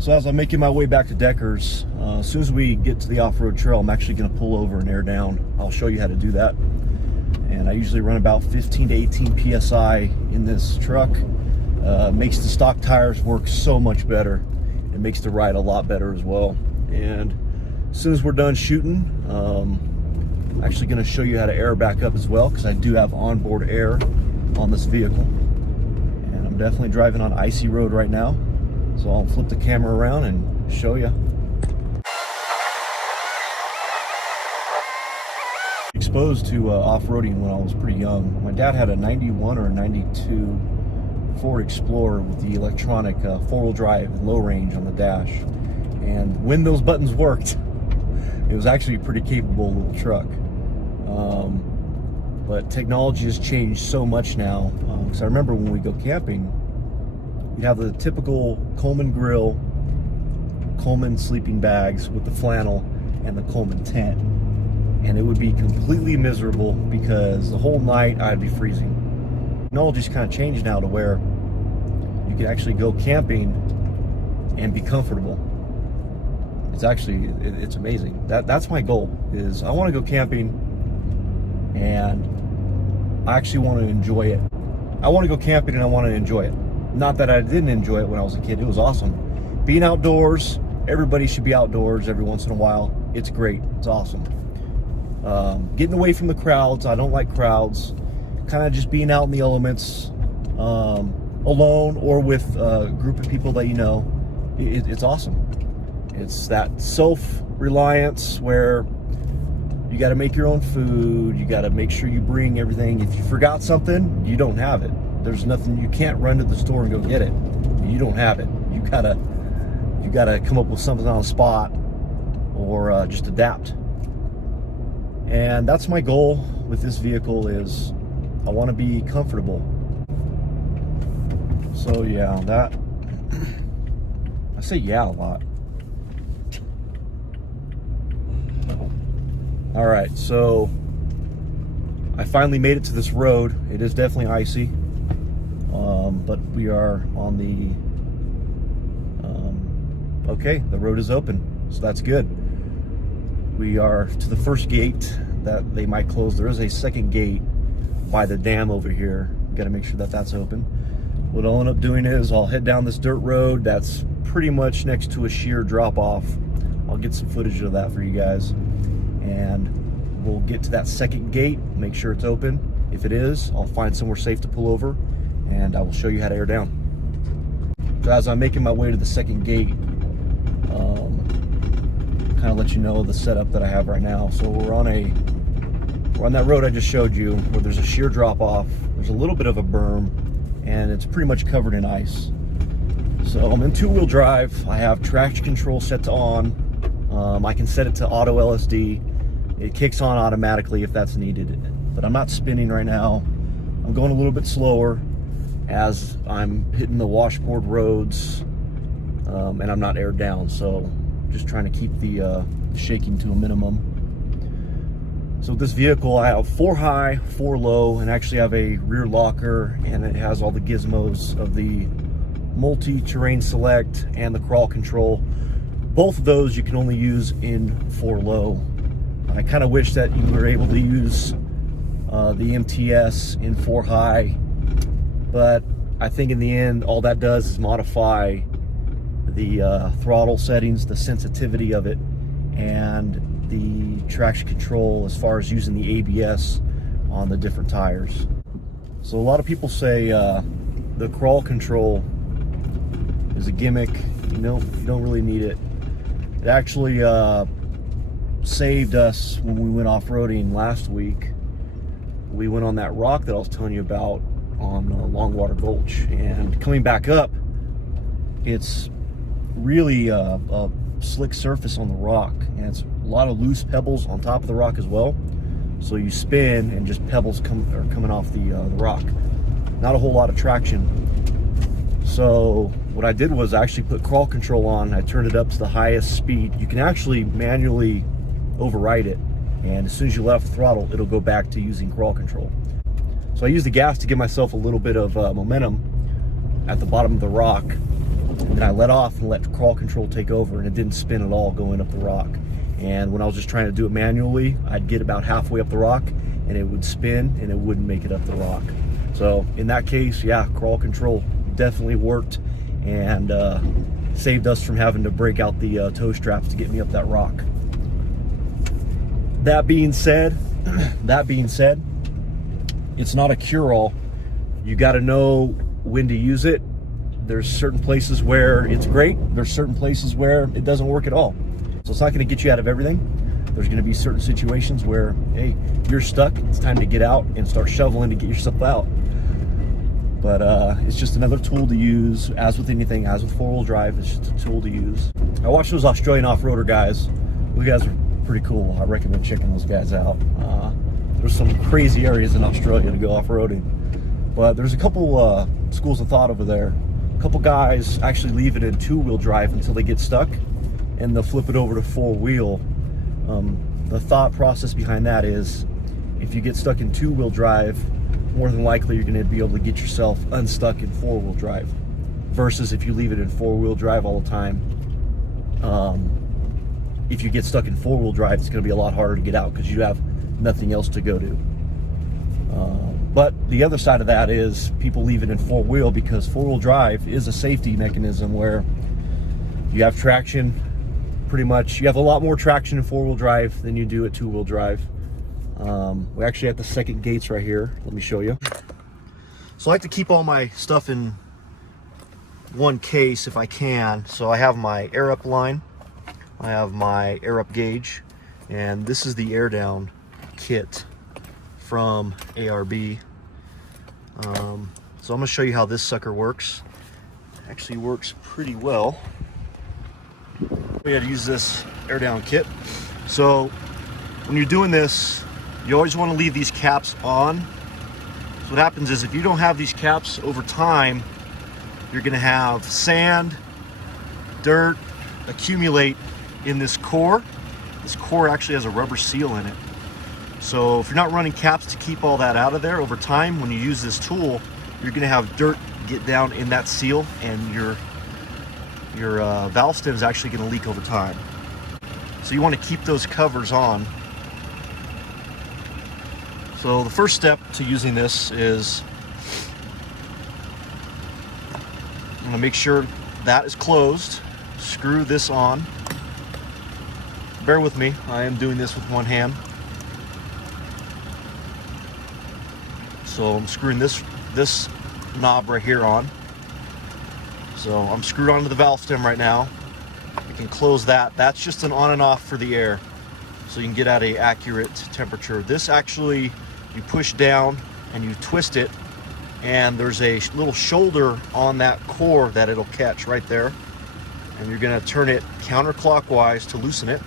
So as I'm making my way back to Deckers, as soon as we get to the off-road trail, I'm actually going to pull over and air down. I'll show you how to do that. And I usually run about 15 to 18 PSI in this truck. Makes the stock tires work so much better. It makes the ride a lot better as well. And as soon as we're done shooting, I'm actually going to show you how to air back up as well, because I do have onboard air on this vehicle. And I'm definitely driving on icy road right now. So I'll flip the camera around and show you. Exposed to off-roading when I was pretty young. My dad had a 91 or a 92 Ford Explorer with the electronic four-wheel drive and low range on the dash. And when those buttons worked, it was actually a pretty capable little truck. But technology has changed so much now. Because I remember when we go camping, you'd have the typical Coleman grill, Coleman sleeping bags with the flannel, and the Coleman tent. And it would be completely miserable because the whole night I'd be freezing. Technology's kind of changed now to where you can actually go camping and be comfortable. It's actually, it's amazing. That's my goal, is I want to go camping and I actually want to enjoy it. I want to go camping and I want to enjoy it. Not that I didn't enjoy it when I was a kid. It was awesome. Being outdoors, everybody should be outdoors every once in a while. It's great. It's awesome. Getting away from the crowds. I don't like crowds. Kind of just being out in the elements, alone or with a group of people that you know. It's awesome. It's that self-reliance where you got to make your own food. You got to make sure you bring everything. If you forgot something, you don't have it. There's nothing, you can't run to the store and go get it. You don't have it. You gotta come up with something on the spot, or just adapt. And that's my goal with this vehicle, is I want to be comfortable. So yeah, that, I say yeah a lot. All right, so I finally made it to this road. It is definitely icy. But we are on the, okay, the road is open, so that's good. We are to the first gate that they might close. There is a second gate by the dam over here. Got to make sure that that's open. What I'll end up doing is I'll head down this dirt road that's pretty much next to a sheer drop off. I'll get some footage of that for you guys. And we'll get to that second gate, make sure it's open. If it is, I'll find somewhere safe to pull over, and I will show you how to air down. So as I'm making my way to the second gate, kind of let you know the setup that I have right now. So we're on that road I just showed you, where there's a sheer drop off. There's a little bit of a berm, and it's pretty much covered in ice. So I'm in two-wheel drive. I have traction control set to on. I can set it to auto LSD. It kicks on automatically if that's needed. But I'm not spinning right now. I'm going a little bit slower as I'm hitting the washboard roads, and I'm not aired down, so just trying to keep the shaking to a minimum. So with this vehicle, I have 4 high, 4 low, and actually have a rear locker, and it has all the gizmos of the multi-terrain select and the crawl control. Both of those you can only use in 4 low. I kind of wish that you were able to use the MTS in 4 high, but I think in the end all that does is modify the throttle settings, the sensitivity of it, and the traction control as far as using the ABS on the different tires. So a lot of people say the crawl control is a gimmick. You don't really need it. It actually saved us when we went off-roading last week. We went on that rock that I was telling you about on Longwater Gulch, and coming back up, it's really a slick surface on the rock, and it's a lot of loose pebbles on top of the rock as well. So you spin and just pebbles are coming off the rock. Not a whole lot of traction. So what I did was I actually put crawl control on. I turned it up to the highest speed. You can actually manually override it, and as soon as you let off the throttle, it'll go back to using crawl control. So I used the gas to give myself a little bit of momentum at the bottom of the rock, And then I let off and let crawl control take over, and it didn't spin at all going up the rock. And when I was just trying to do it manually, I'd get about halfway up the rock and it would spin and it wouldn't make it up the rock. So in that case, yeah, crawl control definitely worked and saved us from having to break out the tow straps to get me up that rock. That being said, it's not a cure-all. You got to know when to use it. There's certain places where it's great. There's certain places where it doesn't work at all. So it's not going to get you out of everything. There's going to be certain situations where, hey, you're stuck. It's time to get out and start shoveling to get yourself out. But it's just another tool to use, as with anything, as with four-wheel drive. It's just a tool to use. I watch those Australian off-roader guys. Those guys are pretty cool. I recommend checking those guys out. There's some crazy areas in Australia to go off-roading. But there's a couple schools of thought over there. A couple guys actually leave it in two-wheel drive until they get stuck, and they'll flip it over to four-wheel. The thought process behind that is, if you get stuck in two-wheel drive, more than likely you're going to be able to get yourself unstuck in four-wheel drive, versus if you leave it in four-wheel drive all the time. If you get stuck in four-wheel drive, it's going to be a lot harder to get out because you have nothing else to go to. But the other side of that is people leave it in four-wheel because four-wheel drive is a safety mechanism where you have traction. Pretty much, you have a lot more traction in four-wheel drive than you do at two-wheel drive. We actually have the second gates right here. Let me show you. So I like to keep all my stuff in one case if I can. So I have my air up line, I have my air up gauge, and this is the air down kit from ARB. So I'm going to show you how this sucker works. It actually works pretty well. We had to use this air down kit. So when you're doing this, you always want to leave these caps on. So what happens is, if you don't have these caps over time, you're going to have sand, dirt accumulate in this core. This core actually has a rubber seal in it. So if you're not running caps to keep all that out of there, over time when you use this tool, you're going to have dirt get down in that seal, and your valve stem is actually going to leak over time. So you want to keep those covers on. So the first step to using this is, I'm going to make sure that is closed. Screw this on. Bear with me, I am doing this with one hand. So I'm screwing this knob right here on. So I'm screwed onto the valve stem right now. You can close that. That's just an on and off for the air, so you can get at an accurate temperature. This actually, you push down and you twist it, and there's a little shoulder on that core that it'll catch right there, and you're going to turn it counterclockwise to loosen it.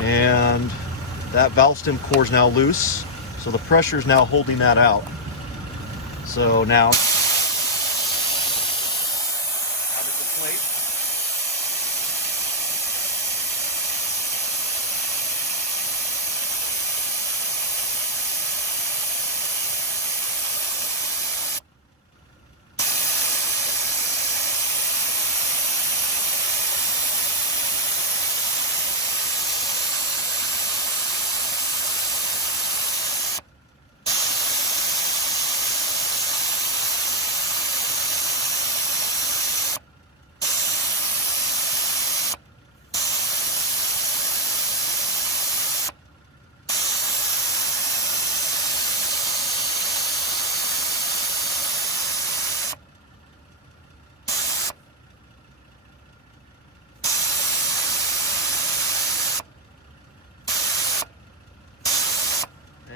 And that valve stem core is now loose, so the pressure is now holding that out. So now have it deflate.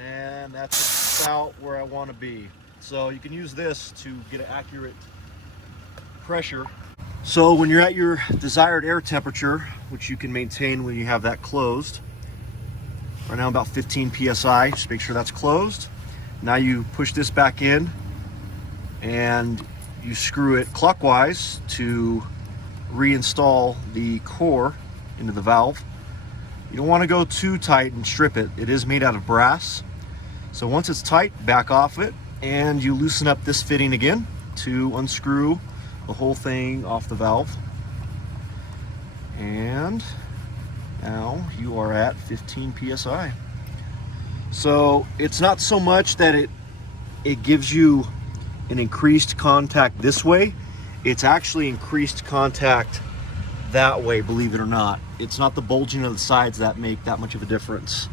And that's about where I want to be. So you can use this to get an accurate pressure. So when you're at your desired air temperature, which you can maintain when you have that closed, right now about 15 psi, just make sure that's closed. Now you push this back in and you screw it clockwise to reinstall the core into the valve. You don't want to go too tight and strip it. It is made out of brass. So once it's tight, back off it and you loosen up this fitting again to unscrew the whole thing off the valve. And now you are at 15 psi. So it's not so much that it gives you an increased contact this way, it's actually increased contact that way, believe it or not. It's not the bulging of the sides that make that much of a difference.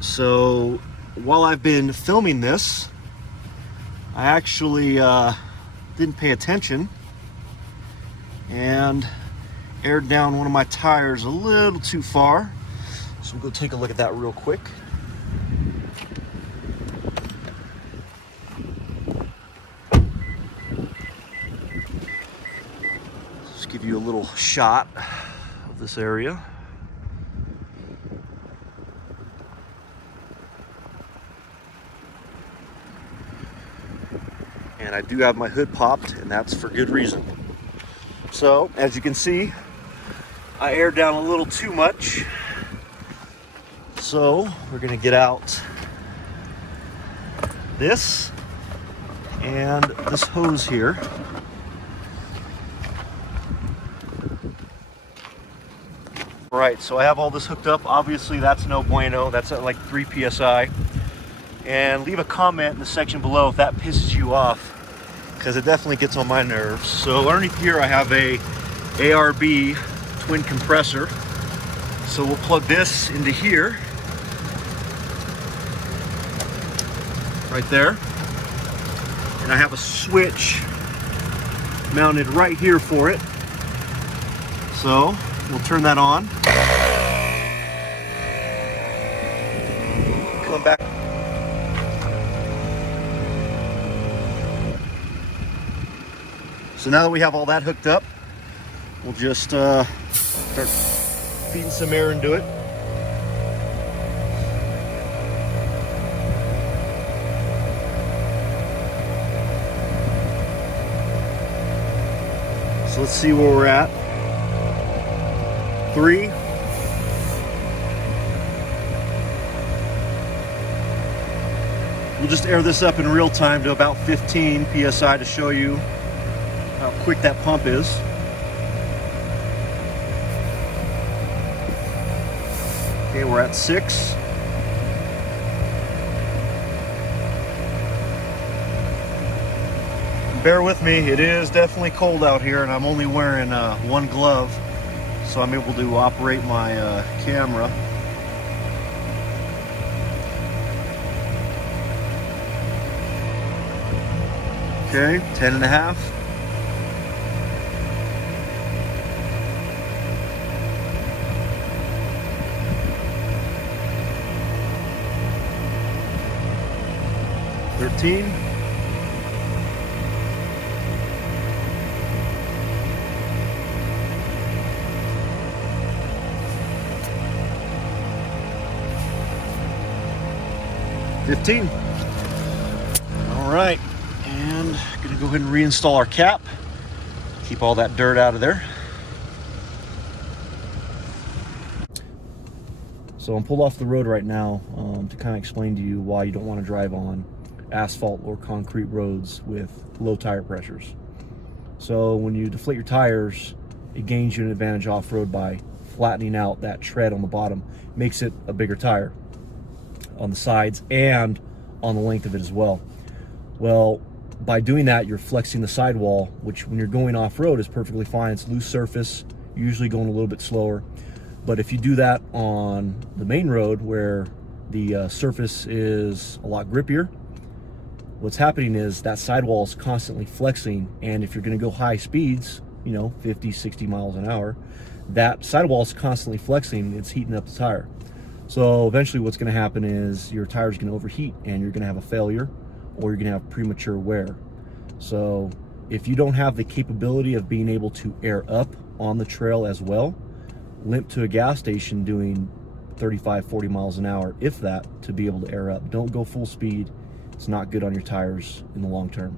So while I've been filming this, I actually didn't pay attention and aired down one of my tires a little too far. So we'll go take a look at that real quick. Just give you a little shot of this area. And I do have my hood popped, and that's for good reason. So, as you can see, I aired down a little too much. So, we're gonna get out this and this hose here. Right, so I have all this hooked up. Obviously, that's no bueno. That's at like 3 psi. And leave a comment in the section below if that pisses you off, because it definitely gets on my nerves. So underneath here I have a ARB twin compressor. So we'll plug this into here, right there. And I have a switch mounted right here for it. So we'll turn that on. Come back. So now that we have all that hooked up, we'll just start feeding some air into it. So let's see where we're at. 3. We'll just air this up in real time to about 15 psi to show you how quick that pump is. Okay, we're at 6. Bear with me, it is definitely cold out here, and I'm only wearing one glove, so I'm able to operate my camera. Okay, 10.5. $13. $15. All right, and gonna go ahead and reinstall our cap. Keep all that dirt out of there. So I'm pulled off the road right now to kind of explain to you why you don't want to drive on asphalt or concrete roads with low tire pressures. So when you deflate your tires, it gains you an advantage off-road by flattening out that tread on the bottom. Makes it a bigger tire on the sides and on the length of it as well. Well, by doing that, you're flexing the sidewall, which when you're going off-road is perfectly fine. It's loose surface, usually going a little bit slower. But if you do that on the main road where the surface is a lot grippier, what's happening is that sidewall is constantly flexing, and if you're going to go high speeds, 50, 60 miles an hour, that sidewall is constantly flexing. It's heating up the tire. So eventually what's going to happen is your tire is going to overheat and you're going to have a failure, or you're going to have premature wear. So if you don't have the capability of being able to air up on the trail as well, limp to a gas station doing 35, 40 miles an hour, if that, to be able to air up. Don't go full speed. It's not good on your tires in the long term.